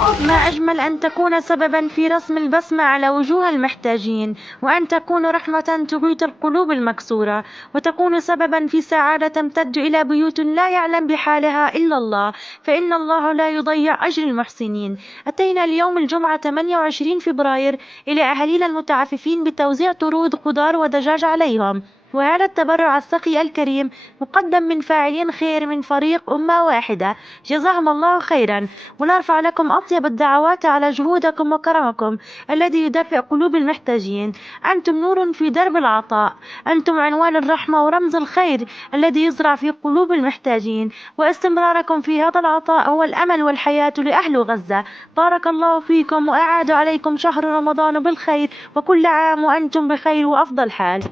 ما أجمل أن تكون سببا في رسم البسمة على وجوه المحتاجين، وأن تكون رحمة تغيث القلوب المكسورة، وتكون سببا في سعادة تمتد إلى بيوت لا يعلم بحالها إلا الله، فإن الله لا يضيع أجر المحسنين. أتينا اليوم الجمعة 28 فبراير إلى أهالينا المتعففين بتوزيع طرود خضار ودجاج عليهم، وهذا التبرع السخي الكريم مقدم من فاعلين خير من فريق أمة واحدة، جزاهم الله خيرا. ونرفع لكم أطيب الدعوات على جهودكم وكرمكم الذي يدفئ قلوب المحتاجين. أنتم نور في درب العطاء، أنتم عنوان الرحمة ورمز الخير الذي يزرع في قلوب المحتاجين، واستمراركم في هذا العطاء هو الأمل والحياة لأهل غزة. بارك الله فيكم وأعاد عليكم شهر رمضان بالخير، وكل عام وأنتم بخير وأفضل حال.